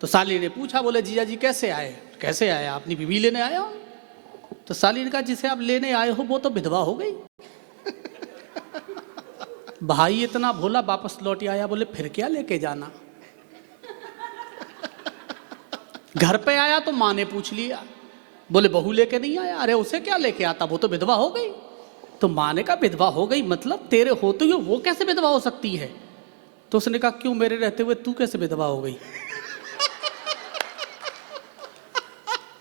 तो साली ने पूछा, बोले जीजा जी कैसे आए? कैसे आए? अपनी बीवी लेने आया हो? तो साली ने कहा, जिसे आप लेने आए हो वो तो विधवा हो गई। भाई इतना भोला वापस लौट आया, बोले फिर क्या लेके जाना? घर पे आया तो माँ ने पूछ लिया, बोले बहू लेके नहीं आया। अरे उसे क्या लेके आता, वो तो विधवा हो गई। तो माँ ने कहा, विधवा हो गई मतलब तेरे होते हुए वो कैसे विधवा हो सकती है? तो उसने कहा, क्यों, मेरे रहते हुए तू कैसे विधवा हो गई?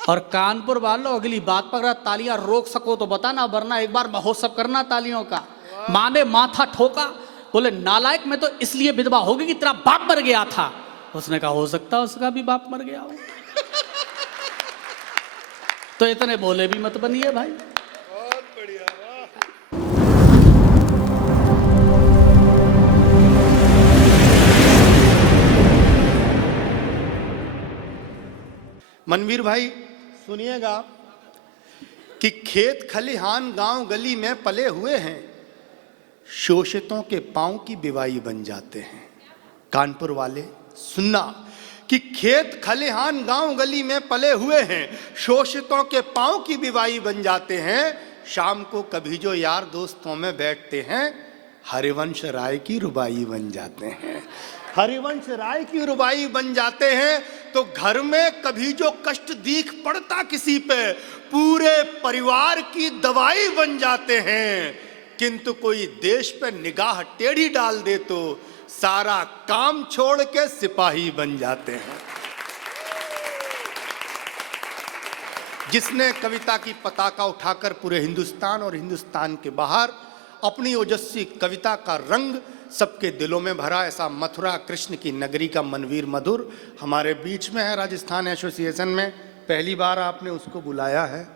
और कानपुर वालों, अगली बात पर अगर तालियां रोक सको तो बताना, वरना एक बार महोत्सव करना तालियों का। माँ ने माथा ठोका, बोले नालायक, मैं तो इसलिए विधवा हो गई कि तेरा बाप मर गया था। उसने कहा, हो सकता है उसका भी बाप मर गया हो। तो इतने बोले भी मत बनिए भाई। बहुत बढ़िया, वाह। मनवीर भाई सुनिएगा कि खेत खलिहान गांव गली में पले हुए हैं, शोषितों के पांव की बिवाई बन जाते हैं। कानपुर वाले सुनना कि खेत खलिहान गांव गली में पले हुए हैं, शोषितों के पांव की बिवाई बन जाते हैं। शाम को कभी जो यार दोस्तों में बैठते हैं, हरिवंश राय की रुबाई बन जाते हैं। हरिवंश राय की रुबाई बन जाते हैं तो घर में कभी जो कष्ट दीख पड़ता किसी पे, पूरे परिवार की दवाई बन जाते हैं। किंतु कोई देश पे निगाह टेढ़ी डाल दे तो सारा काम छोड़ के सिपाही बन जाते हैं। जिसने कविता की पताका उठाकर पूरे हिंदुस्तान और हिंदुस्तान के बाहर अपनी ओजस्वी कविता का रंग सबके दिलों में भरा, ऐसा मथुरा कृष्ण की नगरी का मनवीर मधुर हमारे बीच में है। राजस्थान एसोसिएशन में पहली बार आपने उसको बुलाया है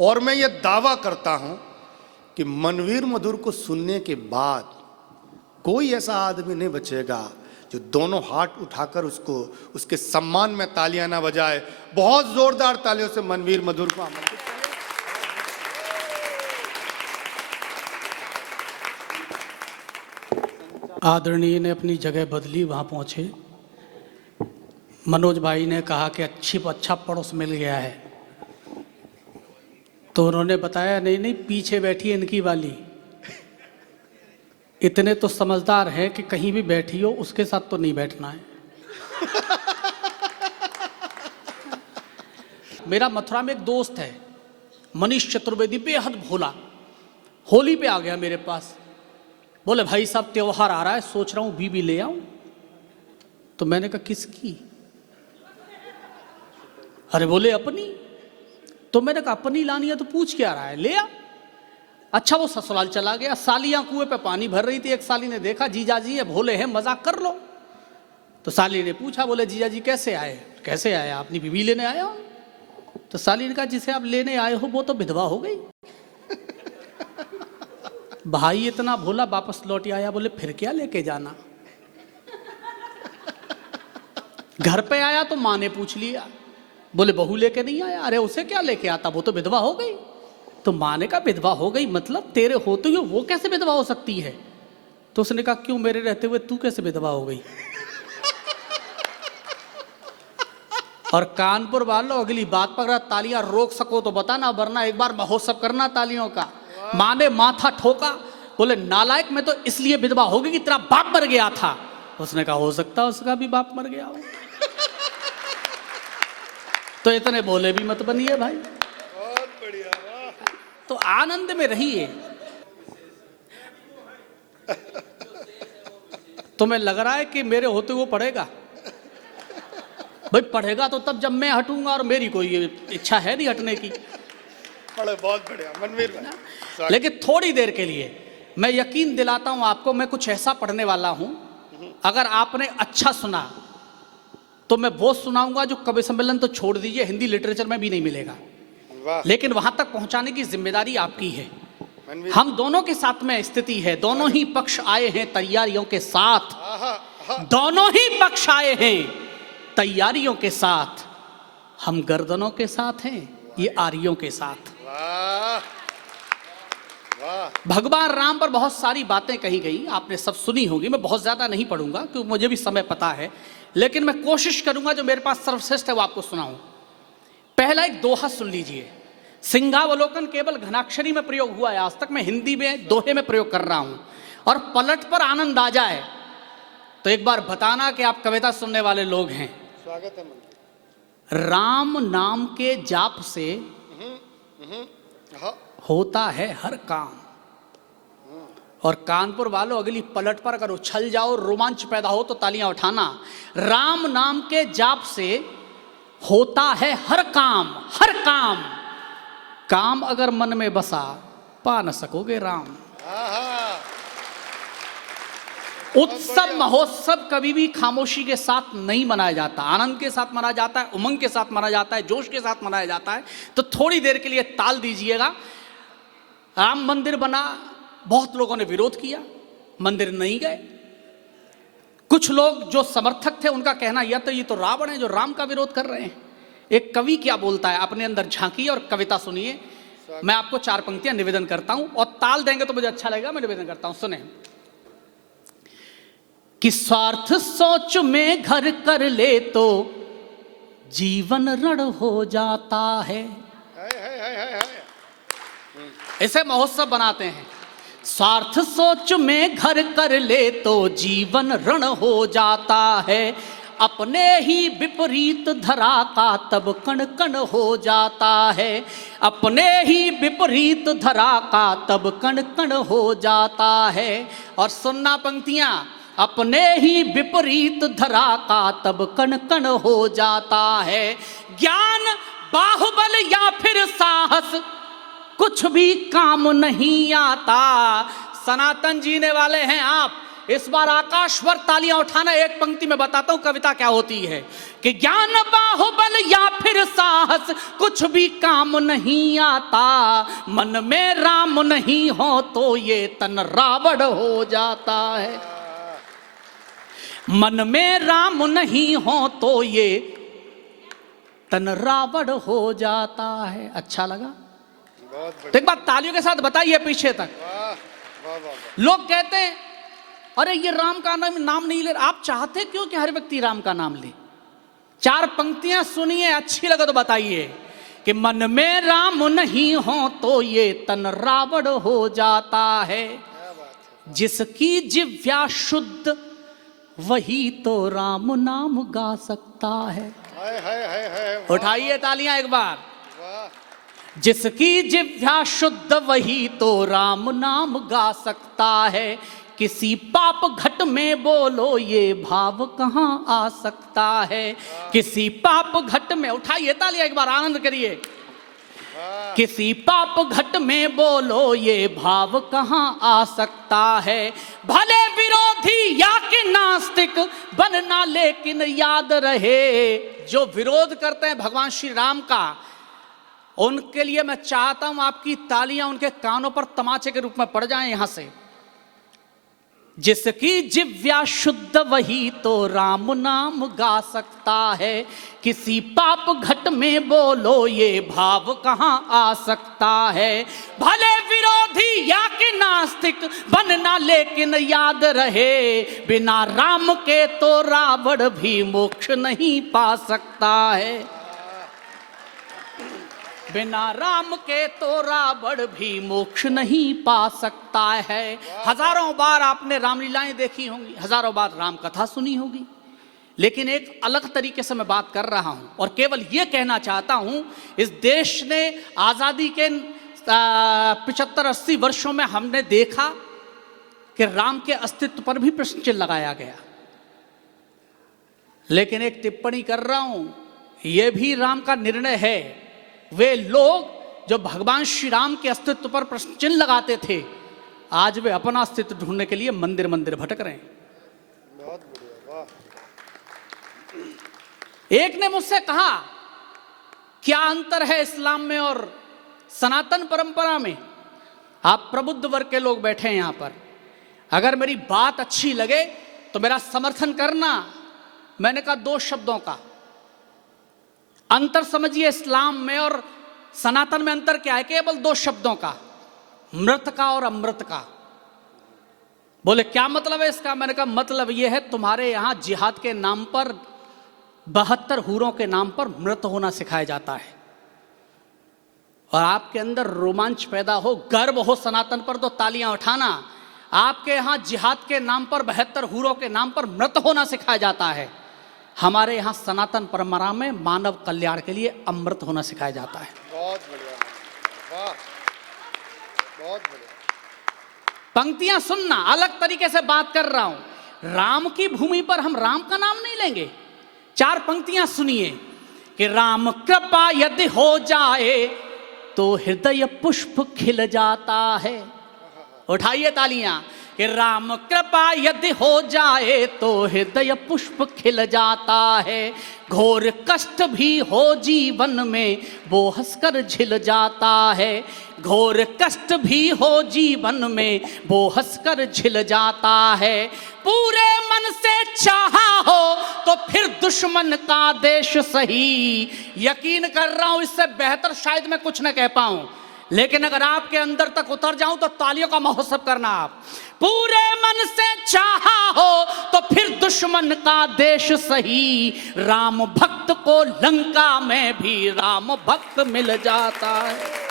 और मैं ये दावा करता हूं कि मनवीर मधुर को सुनने के बाद कोई ऐसा आदमी नहीं बचेगा जो दोनों हाथ उठाकर उसको, उसके सम्मान में तालियां ना बजाए। बहुत जोरदार तालियों से मनवीर मधुर को आमंत्रित करें। आदरणीय ने अपनी जगह बदली, वहां पहुंचे। मनोज भाई ने कहा कि अच्छा पड़ोस मिल गया है, तो उन्होंने बताया, नहीं नहीं पीछे बैठी है इनकी वाली। इतने तो समझदार हैं कि कहीं भी बैठी हो उसके साथ तो नहीं बैठना है। मेरा मथुरा में एक दोस्त है मनीष चतुर्वेदी, बेहद भोला। होली पे आ गया मेरे पास, बोले भाई साहब त्योहार आ रहा है, सोच रहा हूं बीवी ले आऊं। तो मैंने कहा किसकी? अरे बोले अपनी। तो मैंने कहा अपनी लानी है तो पूछ क्या रहा है, ले आ। अच्छा वो ससुराल चला गया, सालियां कुएं पे पानी भर रही थी। एक साली ने देखा, जीजा जी ये भोले हैं, मजाक कर लो। तो साली ने पूछा, बोले जीजा जी कैसे आए? कैसे आए? अपनी बीवी लेने आया हो? तो साली ने कहा, जिसे आप लेने आए हो वो तो विधवा हो गई। भाई इतना भोला वापस लौट आया, बोले फिर क्या लेके जाना? घर पे आया तो माँ ने पूछ लिया, बोले बहू लेके नहीं आया। अरे उसे क्या लेके आता, वो तो विधवा हो गई। तो माँ ने कहा, विधवा हो गई मतलब तेरे होते हुए वो कैसे विधवा हो सकती है? तो उसने कहा, क्यों, मेरे रहते हुए तू कैसे विधवा हो गई? और कानपुर वालों, अगली बात पर अगर तालियां रोक सको तो बताना, वरना एक बार महोत्सव करना तालियों का। माँ ने माथा ठोका, बोले नालायक, मैं तो इसलिए विधवा हो गई कि तेरा बाप मर गया था। उसने कहा, हो सकता है उसका भी बाप मर गया हो। तो इतने बोले भी मत बनिए भाई। बहुत बढ़िया, वाह। तो आनंद में रहिए। तुम्हें लग रहा है कि मेरे होते वो पढ़ेगा? भाई पढ़ेगा तो तब जब मैं हटूंगा, और मेरी कोई इच्छा है नहीं हटने की। पढ़े, बहुत बढ़िया मनवीर भाई। लेकिन थोड़ी देर के लिए मैं यकीन दिलाता हूं आपको, मैं कुछ ऐसा पढ़ने वाला हूं, अगर आपने अच्छा सुना तो मैं वो सुनाऊंगा जो कवि सम्मेलन तो छोड़ दीजिए, हिंदी लिटरेचर में भी नहीं मिलेगा। लेकिन वहां तक पहुंचाने की जिम्मेदारी आपकी है। हम दोनों के साथ में स्थिति है, दोनों ही पक्ष आए हैं तैयारियों के साथ, दोनों ही पक्ष आए हैं तैयारियों के साथ। हम गर्दनों के साथ हैं, ये आर्यों के साथ। भगवान राम पर बहुत सारी बातें कही गई, आपने सब सुनी होगी। मैं बहुत ज़्यादा नहीं पढ़ूंगा क्योंकि मुझे भी समय पता है, लेकिन मैं कोशिश करूंगा जो मेरे पास सर्वश्रेष्ठ है वो आपको सुनाऊं। पहला एक दोहा सुन लीजिए। सिंहावलोकन केवल घनाक्षरी में प्रयोग हुआ है, आज तक मैं हिंदी में दोहे में प्रयोग कर रहा हूं, और पलट पर आनंद आ जाए तो एक बार बताना कि आप कविता सुनने वाले लोग हैं। स्वागत है मंत्री। राम नाम के जाप से हाँ। होता है हर काम। और कानपुर वालों, अगली पलट पर अगर उछल जाओ, रोमांच पैदा हो तो तालियां उठाना। राम नाम के जाप से होता है हर काम, हर काम। काम अगर मन में बसा, पा न सकोगे राम। उत्सव महोत्सव कभी भी खामोशी के साथ नहीं मनाया जाता, आनंद के साथ मनाया जाता है, उमंग के साथ मनाया जाता है, जोश के साथ मनाया जाता है। तो थोड़ी देर के लिए ताल दीजिएगा। राम मंदिर बना, बहुत लोगों ने विरोध किया, मंदिर नहीं गए। कुछ लोग जो समर्थक थे उनका कहना यह तो ये तो रावण है जो राम का विरोध कर रहे हैं। एक कवि क्या बोलता है, अपने अंदर झांकिए और कविता सुनिए। मैं आपको 4 पंक्तियां निवेदन करता हूं, और ताल देंगे तो मुझे अच्छा लगेगा। मैं निवेदन करता हूं, सुने। कि स्वार्थ सोच में घर कर ले तो जीवन रण हो जाता है। ऐसे महोत्सव बनाते हैं। स्वार्थ सोच में घर कर ले तो जीवन रण हो जाता है। अपने ही विपरीत धरा का तब कण कण हो जाता है। अपने ही विपरीत धरा का तब कण कण हो जाता है। और सुनना पंक्तियां, अपने ही विपरीत धरा का तब कण कण हो जाता है। ज्ञान बाहुबल या फिर साहस कुछ भी काम नहीं आता। सनातन जीने वाले हैं आप, इस बार आकाशवर तालियां उठाना। एक पंक्ति में बताता हूं कविता क्या होती है। कि ज्ञान बाहुबल या फिर साहस कुछ भी काम नहीं आता। मन में राम नहीं हो तो ये तन रावण हो जाता है। मन में राम नहीं हो तो ये तन रावण हो जाता है। अच्छा लगा? तो एक बात तालियों के साथ बताइए पीछे तक। लोग कहते हैं अरे ये राम का नाम नहीं ले। आप चाहते क्यों कि हर व्यक्ति राम का नाम ले? 4 पंक्तियां सुनिए, अच्छी लगे तो बताइए। कि मन में राम नहीं हो तो ये तन रावण हो जाता है। जिसकी जिह्वा शुद्ध वही तो राम नाम गा सकता है। उठाइए तालियां एक बार। जिसकी जिह्वा शुद्ध वही तो राम नाम गा सकता है। किसी पाप घट में बोलो ये भाव कहाँ आ सकता है। किसी पाप घट में, उठाइए तालियां एक बार, आनंद करिए। किसी पाप घट में बोलो ये भाव कहाँ आ सकता है। भले विरोधी या कि नास्तिक बनना, लेकिन याद रहे जो विरोध करते हैं भगवान श्री राम का, उनके लिए मैं चाहता हूं आपकी तालियां उनके कानों पर तमाचे के रूप में पड़ जाएं यहां से। जिसकी जिह्वा शुद्ध वही तो राम नाम गा सकता है। किसी पाप घट में बोलो ये भाव कहाँ आ सकता है। भले विरोधी या कि नास्तिक बनना, लेकिन याद रहे बिना राम के तो रावण भी मोक्ष नहीं पा सकता है। बिना राम के तो रावण भी मोक्ष नहीं पा सकता है। हजारों बार आपने रामलीलाएं देखी होंगी, हजारों बार राम कथा सुनी होगी, लेकिन एक अलग तरीके से मैं बात कर रहा हूं और केवल यह कहना चाहता हूं, इस देश ने आजादी के 75-80 वर्षों में हमने देखा कि राम के अस्तित्व पर भी प्रश्न चिन्ह लगाया गया। लेकिन एक टिप्पणी कर रहा हूं, यह भी राम का निर्णय है। वे लोग जो भगवान श्री राम के अस्तित्व पर प्रश्न चिन्ह लगाते थे, आज वे अपना अस्तित्व ढूंढने के लिए मंदिर मंदिर भटक रहे हैं। बहुत बढ़िया, वाह। एक ने मुझसे कहा क्या अंतर है इस्लाम में और सनातन परंपरा में? आप प्रबुद्ध वर्ग के लोग बैठे हैं यहां पर, अगर मेरी बात अच्छी लगे तो मेरा समर्थन करना। मैंने कहा 2 शब्दों का अंतर समझिए। इस्लाम में और सनातन में अंतर क्या है? केवल 2 शब्दों का। मृत का और अमृत का। बोले क्या मतलब है इसका? मैंने कहा मतलब यह है तुम्हारे यहाँ जिहाद के नाम पर 72 हूरों के नाम पर मृत होना सिखाया जाता है, और आपके अंदर रोमांच पैदा हो, गर्व हो सनातन पर तो तालियां उठाना। आपके यहाँ जिहाद के नाम पर 72 हूरों के नाम पर मृत होना सिखाया जाता है, हमारे यहाँ सनातन परंपरा में मानव कल्याण के लिए अमृत होना सिखाया जाता है। बहुत बढ़िया, वाह, बहुत बढ़िया। पंक्तियां सुनना, अलग तरीके से बात कर रहा हूं। राम की भूमि पर हम राम का नाम नहीं लेंगे। 4 पंक्तियां सुनिए कि राम कृपा यदि हो जाए तो हृदय पुष्प खिल जाता है। उठाइए तालियां कि राम कृपा यदि हो जाए तो हृदय पुष्प खिल जाता है। घोर कष्ट भी हो जीवन में वो हंसकर झिल जाता है। घोर कष्ट भी हो जीवन में वो हंसकर झिल जाता है। पूरे मन से चाहा हो तो फिर दुश्मन का देश सही। यकीन कर रहा हूं इससे बेहतर शायद मैं कुछ न कह पाऊं, लेकिन अगर आपके अंदर तक उतर जाऊं तो तालियों का महोत्सव करना। आप पूरे मन से चाहा हो तो फिर दुश्मन का देश सही। राम भक्त को लंका में भी राम भक्त मिल जाता है।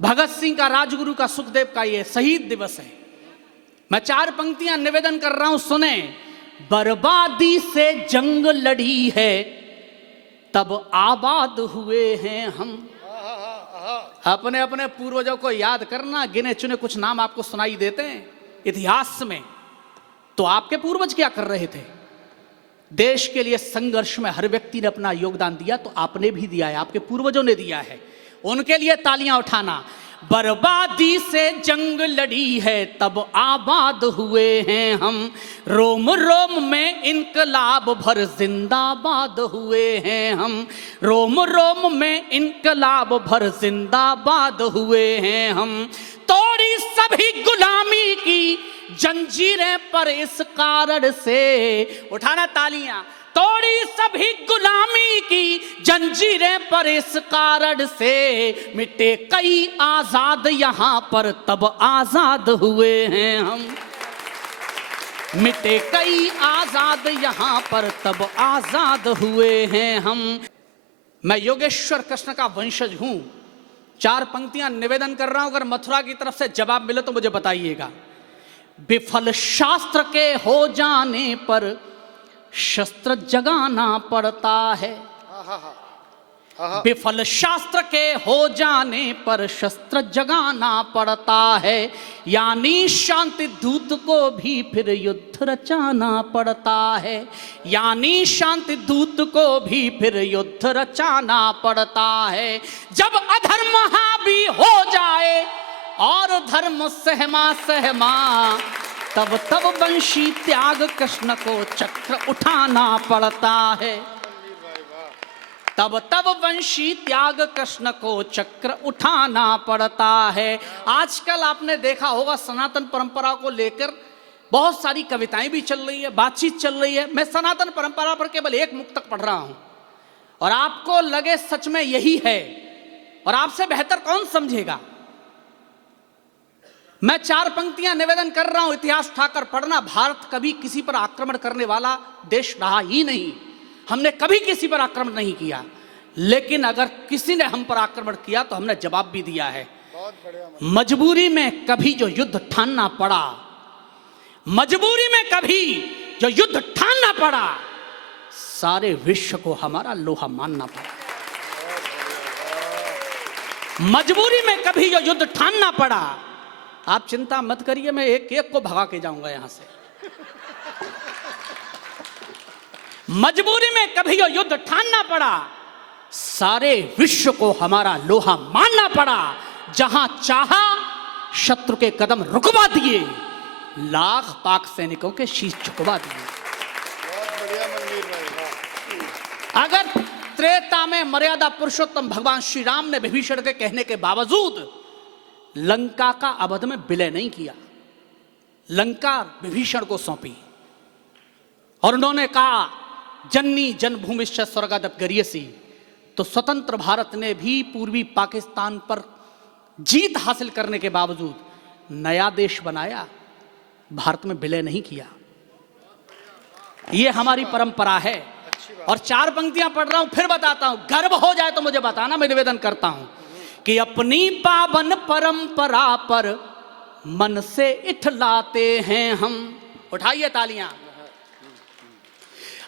भगत सिंह का, राजगुरु का, सुखदेव का ये शहीद दिवस है। मैं 4 पंक्तियां निवेदन कर रहा हूं, सुने। बर्बादी से जंग लड़ी है तब आबाद हुए हैं हम। अपने अपने पूर्वजों को याद करना। गिने चुने कुछ नाम आपको सुनाई देते हैं इतिहास में, तो आपके पूर्वज क्या कर रहे थे? देश के लिए संघर्ष में हर व्यक्ति ने अपना योगदान दिया, तो आपने भी दिया है, आपके पूर्वजों ने दिया है, उनके लिए तालियां उठाना। बर्बादी से जंग लड़ी है तब आबाद हुए हैं हम। रोम रोम में इनकलाब भर जिंदाबाद हुए हैं हम। रोम रोम में इनकलाब भर जिंदाबाद हुए हैं हम। तोड़ी सभी गुलामी की जंजीरें पर इस कारण से। उठाना तालियां। तोड़ी सभी गुलामी की जंजीरें पर इस कारण से। मिटे कई आजाद यहां पर तब आजाद हुए हैं हम। मिटे कई आजाद यहां पर तब आजाद हुए हैं हम। मैं योगेश्वर कृष्ण का वंशज हूं। 4 पंक्तियां निवेदन कर रहा हूं, अगर मथुरा की तरफ से जवाब मिले तो मुझे बताइएगा। विफल शास्त्र के हो जाने पर शस्त्र जगाना पड़ता है। विफल शास्त्र के हो जाने पर शस्त्र जगाना पड़ता है। यानी शांति दूत को भी फिर युद्ध रचाना पड़ता है। यानी शांति दूत को भी फिर युद्ध रचाना पड़ता है। जब अधर्म हावी हो जाए और धर्म सहमा सहमा, तब तब वंशी त्याग कृष्ण को चक्र उठाना पड़ता है। तब तब वंशी त्याग कृष्ण को चक्र उठाना पड़ता है। आजकल आपने देखा होगा सनातन परंपरा को लेकर बहुत सारी कविताएं भी चल रही है, बातचीत चल रही है। मैं सनातन परंपरा पर केवल एक मुक्तक पढ़ रहा हूं, और आपको लगे सच में यही है, और आपसे बेहतर कौन समझेगा। मैं 4 पंक्तियां निवेदन कर रहा हूं, इतिहास उठाकर पढ़ना। भारत कभी किसी पर आक्रमण करने वाला देश रहा ही नहीं। हमने कभी किसी पर आक्रमण नहीं किया, लेकिन अगर किसी ने हम पर आक्रमण किया तो हमने जवाब भी दिया है। मजबूरी में कभी जो युद्ध ठानना पड़ा, मजबूरी में कभी जो युद्ध ठानना पड़ा, सारे विश्व को हमारा लोहा मानना पड़ा। मजबूरी में कभी जो युद्ध ठानना पड़ा, आप चिंता मत करिए, मैं एक एक को भगा के जाऊंगा यहां से। मजबूरी में कभी जो युद्ध ठानना पड़ा, सारे विश्व को हमारा लोहा मानना पड़ा। जहां चाहा शत्रु के कदम रुकवा दिए, लाख पाक सैनिकों के शीश झुकवा दिए। बहुत बढ़िया मनवीर भाई। अगर त्रेता में मर्यादा पुरुषोत्तम भगवान श्री राम ने विभीषण के कहने के बावजूद लंका का अवध में विलय नहीं किया, लंका विभीषण को सौंपी, और उन्होंने कहा जननी जन्मभूमिश्च स्वर्गादप गरीयसी, तो स्वतंत्र भारत ने भी पूर्वी पाकिस्तान पर जीत हासिल करने के बावजूद नया देश बनाया, भारत में विलय नहीं किया। ये हमारी परंपरा है। और 4 पंक्तियां पढ़ रहा हूं, फिर बताता हूं, गर्व हो जाए तो मुझे बताना, मैं निवेदन करता हूं कि अपनी पावन परंपरा पर मन से इठलाते हैं हम। उठाइए तालियां।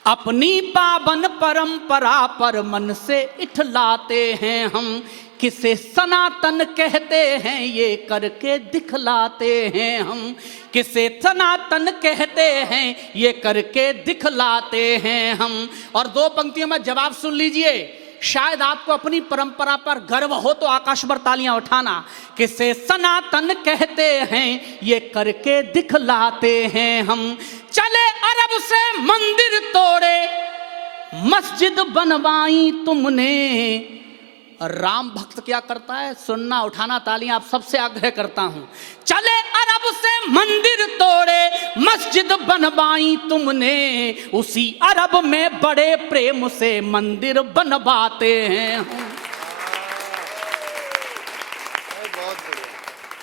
अपनी पावन परंपरा पर मन से इठलाते हैं हम, किसे सनातन कहते हैं ये करके दिखलाते हैं हम, किसे सनातन कहते हैं ये करके दिखलाते हैं हम। और 2 पंक्तियों में जवाब सुन लीजिए। शायद आपको अपनी परंपरा पर गर्व हो तो आकाश भर तालियां उठाना। किसे सनातन कहते हैं ये करके दिखलाते हैं हम। चले अरब से मंदिर तोड़े, मस्जिद बनवाई तुमने। राम भक्त क्या करता है, सुनना, उठाना तालियां, आप सबसे आग्रह करता हूं। चले अरब से मंदिर तोड़े, मस्जिद बनवाई तुमने, उसी अरब में बड़े प्रेम से मंदिर बनवाते हैं हम।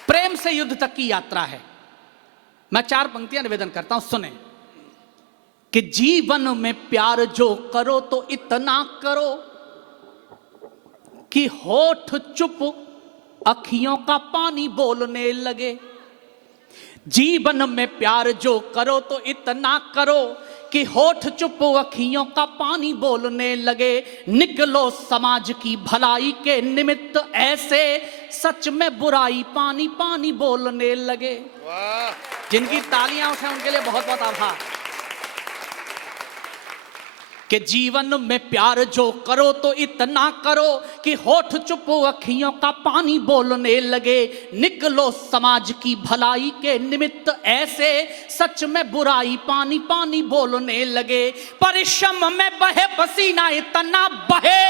प्रेम से युद्ध तक की यात्रा है। मैं 4 पंक्तियां निवेदन करता हूं, सुने कि जीवन में प्यार जो करो तो इतना करो कि होठ चुप अखियों का पानी बोलने लगे। जीवन में प्यार जो करो तो इतना करो कि होठ चुप अखियों का पानी बोलने लगे। निकलो समाज की भलाई के निमित्त ऐसे, सच में बुराई पानी पानी बोलने लगे। जिनकी तालियां उठे उनके लिए बहुत बहुत आभार। कि जीवन में प्यार जो करो तो इतना करो कि होठ चुप अखियों का पानी बोलने लगे। निकलो समाज की भलाई के निमित्त ऐसे, सच में बुराई पानी पानी बोलने लगे। परिश्रम में बहे पसीना इतना बहे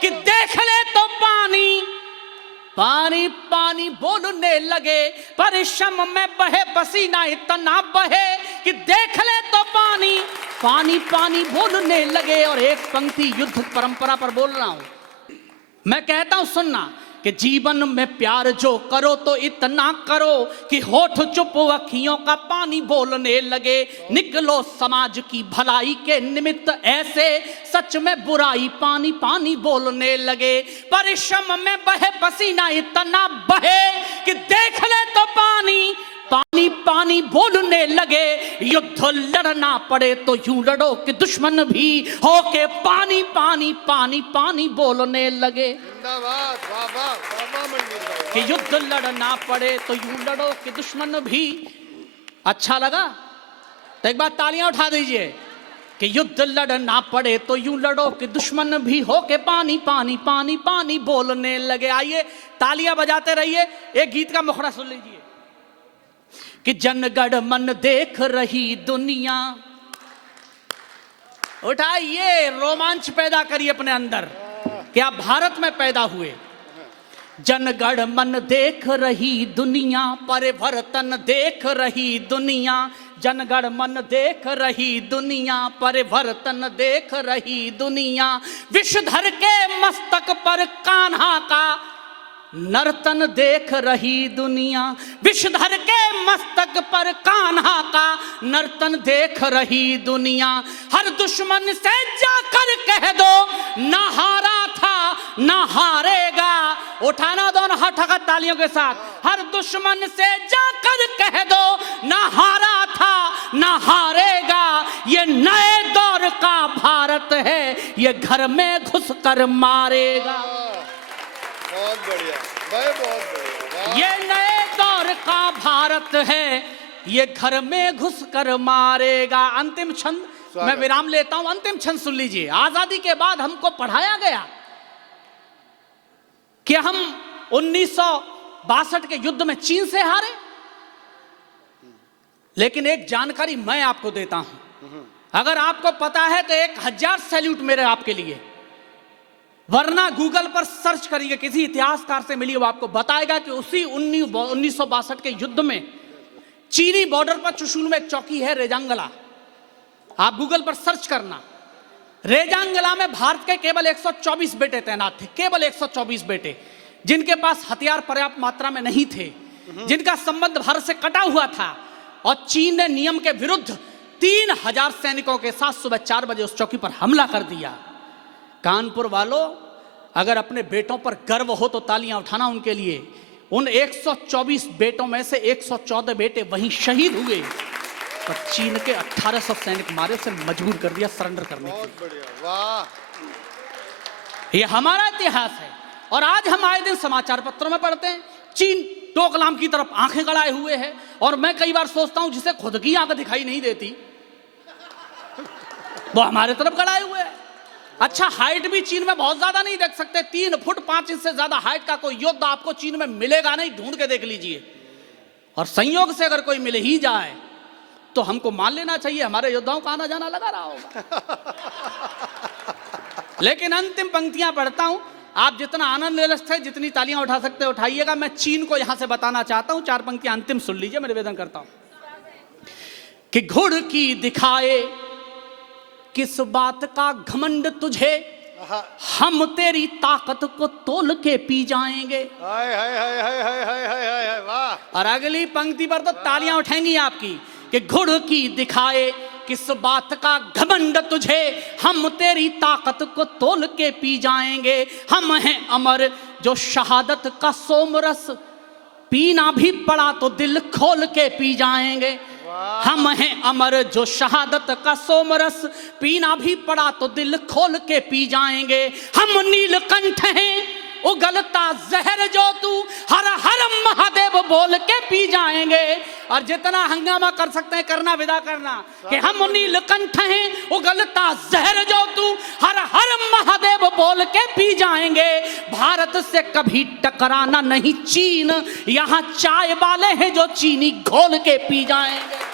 कि देख ले तो पानी पानी पानी बोलने लगे। परिश्रम में बहे पसीना इतना बहे कि देख ले तो पानी पानी पानी बोलने लगे। और एक पंक्ति युद्ध परंपरा पर बोल रहा हूं, मैं कहता हूं, सुनना कि जीवन में प्यार जो करो तो इतना करो कि होठ चुप अखियों का पानी बोलने लगे। निकलो समाज की भलाई के निमित्त ऐसे, सच में बुराई पानी पानी बोलने लगे। परिश्रम में बहे पसीना इतना बहे कि देख ले तो पानी पानी पानी बोलने लगे। युद्ध लड़ना पड़े तो यूं लड़ो कि दुश्मन भी होके पानी पानी पानी पानी बोलने लगे। कि युद्ध लड़ना पड़े तो यूं लड़ो कि दुश्मन भी। अच्छा लगा तो एक बार तालियां उठा दीजिए। कि युद्ध लड़ना पड़े तो यूं लड़ो कि दुश्मन भी होके पानी पानी पानी पानी बोलने लगे। आइए तालियां बजाते रहिए। एक गीत का मुखड़ा सुन लीजिए कि जनगण मन देख रही दुनिया। उठाइए, रोमांच पैदा करिए अपने अंदर कि आप भारत में पैदा हुए। जनगण मन देख रही दुनिया, परिवर्तन देख रही दुनिया। जनगण मन देख रही दुनिया, परिवर्तन देख रही दुनिया। विषधर के मस्तक पर कान्हा का नर्तन देख रही दुनिया। विषधर के मस्तक पर कान्हा का नर्तन देख रही दुनिया। हर दुश्मन से जाकर कह दो ना हारा था ना हारेगा। उठाना दोनों हाथ उठाकर तालियों के साथ। हर दुश्मन से जाकर कह दो ना हारा था ना हारेगा। ये नए दौर का भारत है, ये घर में घुस कर मारेगा। बहुत बढ़िया भाई, बहुत बढ़िया। ये नए दौर का भारत है, ये घर में घुस कर मारेगा। अंतिम छंद मैं विराम लेता हूं, अंतिम छंद सुन लीजिए। आजादी के बाद हमको पढ़ाया गया कि हम 1962 के युद्ध में चीन से हारे, लेकिन एक जानकारी मैं आपको देता हूं, अगर आपको पता है तो 1000 सैल्यूट मेरे आपके लिए। वरना गूगल पर सर्च करिए, किसी इतिहासकार से मिलिए, वो आपको बताएगा कि उसी 1962 के युद्ध में चीनी बॉर्डर पर चुशूल में एक चौकी है रेजांगला। आप गूगल पर सर्च करना, रेजांगला में भारत के केवल 124 बेटे तैनात थे, केवल 124 बेटे, जिनके पास हथियार पर्याप्त मात्रा में नहीं थे, जिनका संबंध भारत से कटा हुआ था। और चीन ने नियम के विरुद्ध 3000 सैनिकों के साथ सुबह 4 बजे उस चौकी पर हमला कर दिया। कानपुर वालों, अगर अपने बेटों पर गर्व हो तो तालियां उठाना उनके लिए। उन 124 बेटों में से 114 बेटे वहीं शहीद हुए और चीन के 1800 सैनिक मारे से मजबूर कर दिया सरेंडर करने के लिए। बहुत बढ़िया, वाह। ये हमारा इतिहास है। और आज हम आए दिन समाचार पत्रों में पढ़ते हैं चीन डोकलाम की तरफ आंखें गड़ाए हुए है। और मैं कई बार सोचता हूं जिसे खुद की आंख दिखाई नहीं देती वो हमारे तरफ गड़ाए हुए है। अच्छा, हाइट भी चीन में बहुत ज्यादा नहीं देख सकते, 3 फुट 5 इंच से ज्यादा हाइट का कोई योद्धा आपको चीन में मिलेगा नहीं, ढूंढ के देख लीजिए। और संयोग से अगर कोई मिल ही जाए तो हमको मान लेना चाहिए हमारे योद्धाओं का आना जाना लगा रहा होगा। लेकिन अंतिम पंक्तियां पढ़ता हूं, आप जितना आनंद ले सकते हैं, जितनी तालियां उठा सकते हैं उठाइएगा। मैं चीन को यहां से बताना चाहता हूं, 4 पंक्तियां अंतिम सुन लीजिए, मैं निवेदन करता हूं कि घुड़ की दिखाए किस बात का घमंड तुझे, हम तेरी ताकत को तोल के पी जाएंगे। हाय हाय हाय हाय हाय हाय हाय हाय, वाह। और अगली पंक्ति पर तो तालियां उठेंगी आपकी कि घुड़ की दिखाए किस बात का घमंड तुझे, हम तेरी ताकत को तोल के पी जाएंगे। हम हैं अमर जो शहादत का सोमरस, पीना भी पड़ा तो दिल खोल के पी जाएंगे। हम हैं अमर जो शहादत का सोमरस, पीना भी पड़ा तो दिल खोल के पी जाएंगे। हम नीलकंठ हैं उगलता जहर जो तू, हर हर महादेव बोल के पी जाएंगे। और जितना हंगामा कर सकते हैं करना, विदा करना कि हम नीलकंठ हैं उगलता जहर जो तू, हर हर महादेव बोल के पी जाएंगे। भारत से कभी टकराना नहीं चीन, यहाँ चाय वाले हैं जो चीनी घोल के पी जाएंगे।